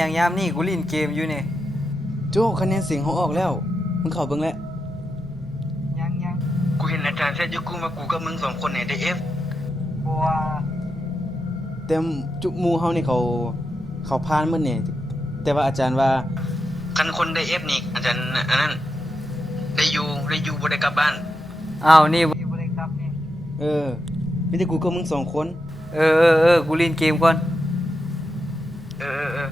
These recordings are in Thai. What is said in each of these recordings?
อย่างยามนี่กูเล่นเกมอยู่นี่โจ้คะแนนเสียงเขาออกแล้วมึงเข้าเบิ่งแล้วยังกูเห็นอาจารย์แชทอยู่กูมากูกับมึง2คนเนี่ยได้ F บัวแต่จุหมู่เฮานี่เขาผ่านหมดนี่แต่ว่าอาจารย์ว่าคันคนได้ F นี่อาจารย์อันนั้นได้อยู่บ่ได้กลับบ้านอ้าวนี่บ่ได้กลับนี่มีแต่กูกับมึง2คนกูเล่นเกมก่อนเออ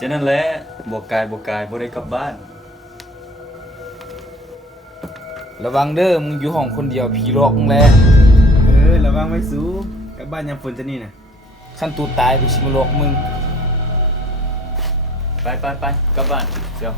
ฉะนั้นแหละบวกกายบ่ได้กลับบ้านระวังเด้อมึงอยู่ห้องคนเดียวผีหลอกมึงแหละระวังไว้สูกลับบ้านยามฝนจะนี่น่ะคันตูตายกูสิมาหลอกมึงไปกลับบ้านเดี๋ยว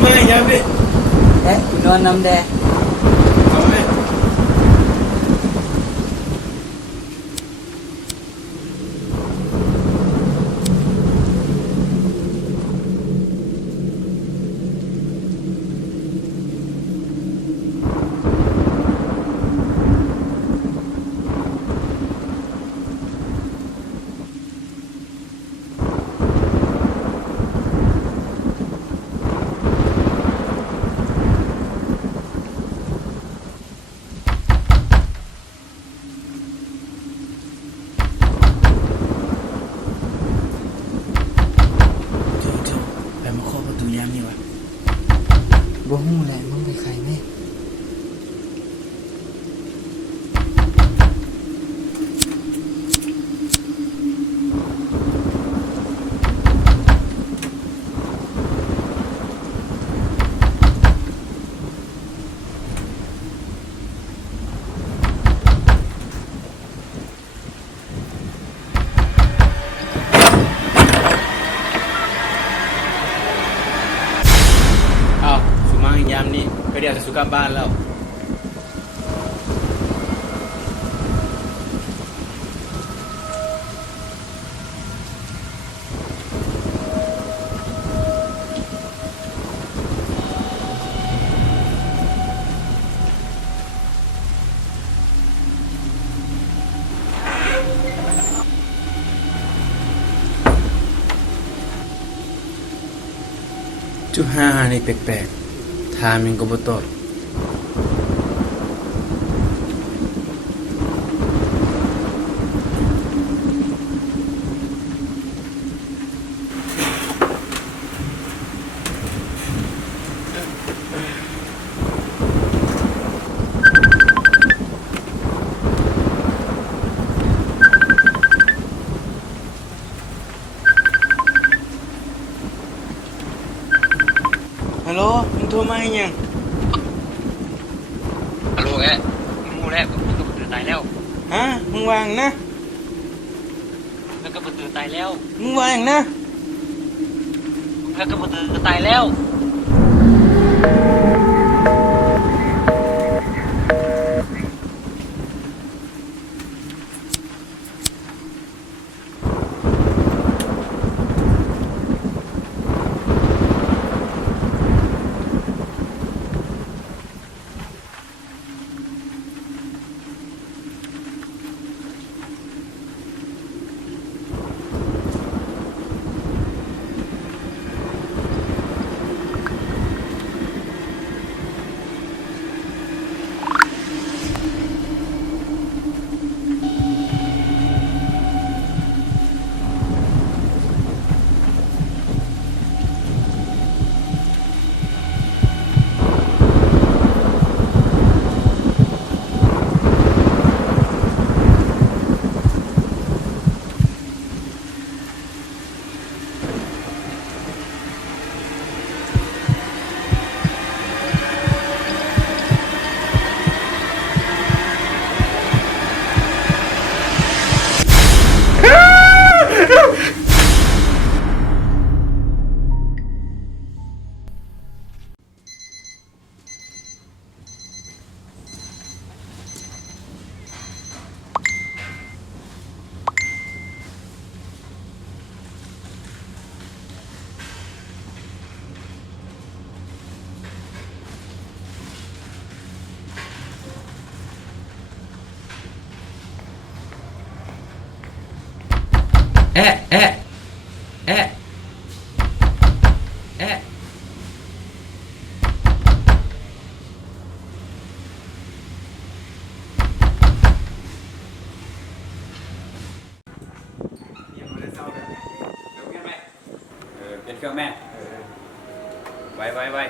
ไม่ยังพี่ เอ๊ะกูนอนน้ำแดง เอาไหมโจไปมาเคาะประตูยามนี่วะ บ่ฮู้แหละมึงไปใครแม่ อ้าวสุมายามนี้ก็เดี๋ยวจะสุกลับบ้านแล้ว จุห้าในแปลกๆทามิงก็บ่ตอบฮัลโหลมึงโทรมาให้ยัง ฮัลโหลแอะมึงรู้แล้วมึงก็บ่ตื่นตายแล้ว ฮะมึงวางนะ มึงก็บ่ตื่นตายแล้ว มึงวางนะ มึงก็บ่ตื่นตายแล้ว แอะแอะแอะแอะเป็นเครื่องแม่ไว้